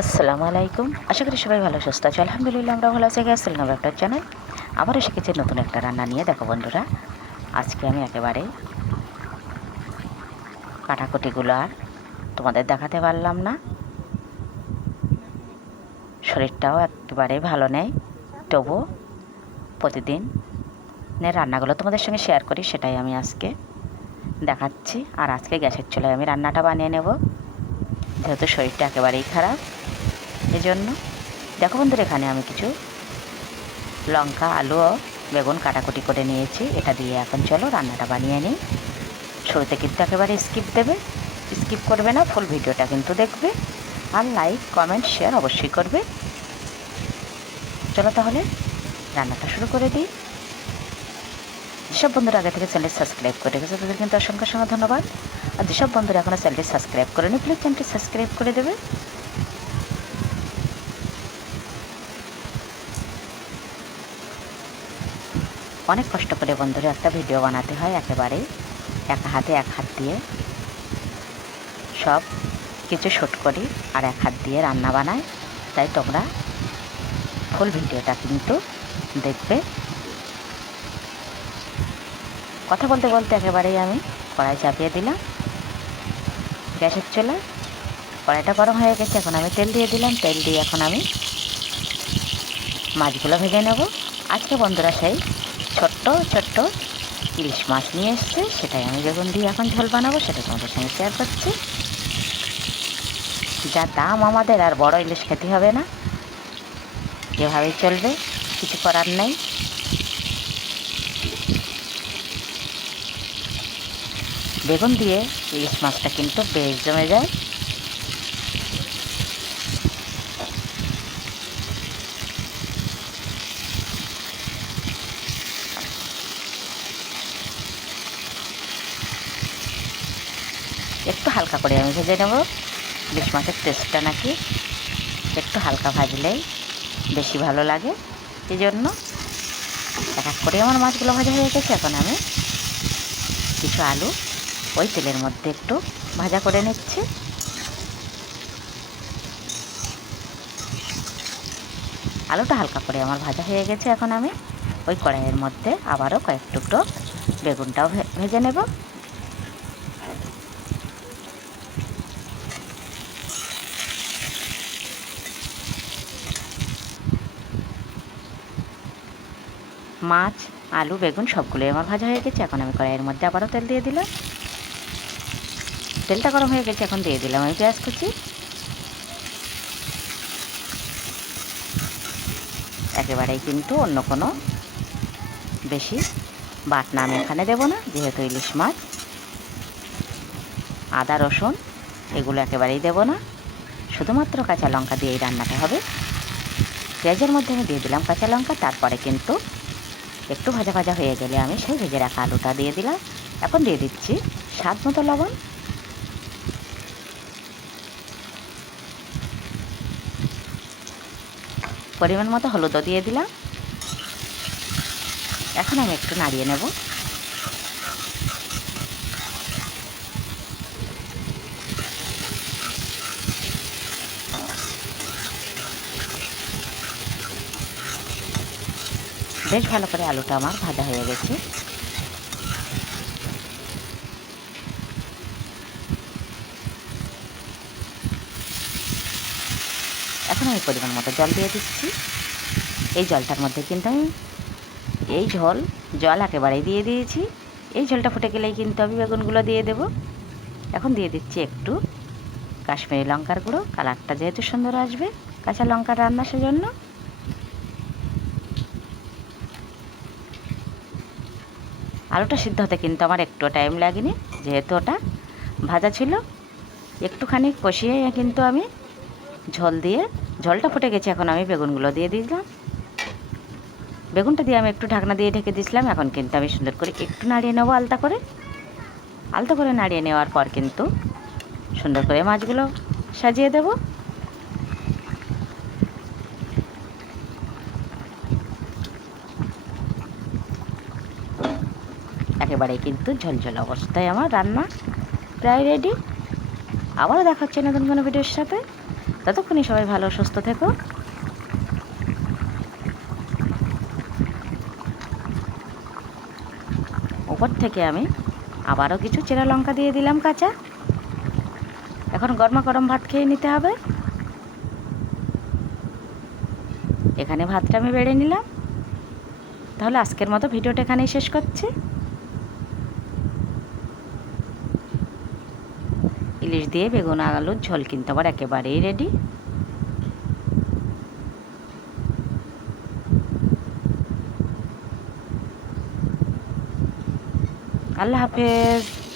আসসালামু আলাইকুম। আশা করি সবাই ভালো, সুস্থ আছে। আলহামদুলিল্লাহ আমরা ভালো আছি। গ্যাস নব একটা চ্যানেল আবারও শিখেছি নতুন একটা রান্না নিয়ে। দেখো বন্ধুরা, আজকে আমি একেবারে কাটাকুটিগুলো আর তোমাদের দেখাতে পারলাম না। শরীরটাও একেবারে ভালো নেই। তবু প্রতিদিন রান্নাগুলো তোমাদের সঙ্গে শেয়ার করি, সেটাই আমি আজকে দেখাচ্ছি। আর আজকে গ্যাসের চুলায় আমি রান্নাটা বানিয়ে নেব। যেহেতু শরীরটা একেবারেই খারাপ এই জন্য দেখো বন্ধুরা, এখানে আমি কিছু লঙ্কা, আলু বেগুন কাটাকুটি করে নিয়েছি। এটা দিয়ে এখন চলো রান্নাটা বানিয়ে নিই। শুরুতে কিন্তু একেবারে স্কিপ দেবে। স্কিপ করবে না ফুল ভিডিওটা কিন্তু দেখবে। আর লাইক কমেন্ট শেয়ার অবশ্যই করবে। চলো তাহলে রান্নাটা শুরু করে দিই। যেসব বন্ধুরা আগে থেকে চ্যানেল সাবস্ক্রাইব করে রেখেছে, তাদের কিন্তু অসংখ্য অসংখ্য ধন্যবাদ। আর যেসব বন্ধুরা এখনও চ্যানেলটি সাবস্ক্রাইব করেনি প্লিজ চ্যানেলটি সাবস্ক্রাইব করে দেবে। অনেক কষ্ট করে বন্ধুরা একটা ভিডিও বানাতে হয় একেবারে এক হাতে এক হাত দিয়ে। সব কিছু শ্যুট করি আর এক হাত দিয়ে রান্না বানাই। তাই তোমরা ফুল ভিডিওটা কিন্তু দেখবে। কথা বলতে বলতে একেবারেই আমি কড়াই চাপিয়ে দিলাম। গ্যাসের চুলা, কড়াইটা গরম হয়ে গেছে, এখন আমি তেল দিয়ে দিলাম। তেল দিয়ে এখন আমি মাছগুলো ভেজে নেব। আজকে বন্ধুরা সেই ছোট্ট ছোট্ট ইলিশ মাছ নিয়ে এসছে। সেটাই আমি বেগুন দিয়ে এখন ঝোল বানাবো, সেটা তোমাদের সঙ্গে শেয়ার করছি। যা দাম আমাদের, আর বড় ইলিশ খেতে হবে না। যেভাবেই চলবে, কিছু করার নেই। বেগুন দিয়ে ইলিশ মাছটা কিন্তু বেশ জমে যায়। একটু হালকা করে আমি ভেজে নেব। ইলিশ মাছের টেস্টটা নাকি একটু হালকা ভাজলেই বেশি ভালো লাগে। এই জন্য এক এক করে আমার মাছগুলো ভাজা হয়ে গেছে। এখন আমি কিছু আলু ওই তেলের মধ্যে একটু ভাজা করে নিচ্ছি। আলুটা হালকা করে আমার ভাজা হয়ে গেছে। এখন আমি ওই কড়াইয়ের মধ্যে আবারও কয়েক টুকরো বেগুনটাও ভেজে নেব। মাছ, আলু, বেগুন সবগুলোই আমার ভাজা হয়ে গেছে। এখন আমি কড়াইয়ের মধ্যে আবারও তেল দিয়ে দিলাম। তেলটা গরম হয়ে গেছে, এখন দিয়ে দিলাম আমি পেঁয়াজ কুচি। একেবারেই কিন্তু অন্য কোনো বেশি বাটনা আমি এখানে দেবো না, যেহেতু ইলিশ মাছ। আদা, রসুন, এগুলো একেবারেই দেবো না। শুধুমাত্র কাঁচা লঙ্কা দিয়ে এই রান্নাটা হবে। পেঁয়াজের মধ্যে আমি দিয়ে দিলাম কাঁচা লঙ্কা, তারপরে কিন্তু একটু ভাজা ভাজা হয়ে গেলে আমি সেই ভেজে রাখা আলুটা দিয়ে দিলাম। এখন দিয়ে দিচ্ছি স্বাদ মতো লবণ। পরিমাণ মতো হলুদও দিয়ে দিলাম। এখন আমি একটু নাড়িয়ে নেব। বেশ ভালো করে আলুটা আমার ভাজা হয়ে গেছে। এখন আমি পরিমাণ মতো জল দিয়ে দিচ্ছি। এই জলটার মধ্যে কিন্তু আমি এই ঝোল, জল একেবারেই দিয়ে দিয়েছি। এই ঝোলটা ফুটে গেলেই কিন্তু আমি বেগুনগুলো দিয়ে দেব। এখন দিয়ে দিচ্ছি একটু কাশ্মীরি লঙ্কার গুঁড়ো। কালারটা যেহেতু সুন্দর আসবে, কাঁচা লঙ্কা রান্না সেজন্য আলুটা সিদ্ধ হতে কিন্তু আমার একটু টাইম লাগেনি, যেহেতু ওটা ভাজা ছিল। একটুখানি কষিয়ে কিন্তু আমি ঝোল দিয়ে, ঝোলটা ফুটে গেছে, এখন আমি বেগুনগুলো দিয়ে দিলাম। বেগুনটা দিয়ে আমি একটু ঢাকনা দিয়ে ঢেকে দিয়েছিলাম, এখন কিন্তু আমি সুন্দর করে একটু নাড়িয়ে নেব আলতা করে। আলতা করে নাড়িয়ে নেওয়ার পর কিন্তু সুন্দর করে মাছগুলো সাজিয়ে দেবো। একেবারেই কিন্তু ঝলঝল অবস্থায় আমার রান্না প্রায় রেডি আবারও দেখা হচ্ছে নতুন কোনো ভিডিওর সাথে। ততক্ষণই সবাই ভালো, সুস্থ থেকো। উপর থেকে আমি আবারও কিছু চেরা লঙ্কা দিয়ে দিলাম কাঁচা। এখন গরমা গরম ভাত খেয়ে নিতে হবে। এখানে ভাতটা আমি বেড়ে নিলাম। তাহলে আজকের মতো ভিডিওটা এখানেই শেষ করছি। ইলিশ দিয়ে বেগুন আলুর ঝোল কিন্তু আবার একেবারেই রেডি আল্লাহ হাফেজ।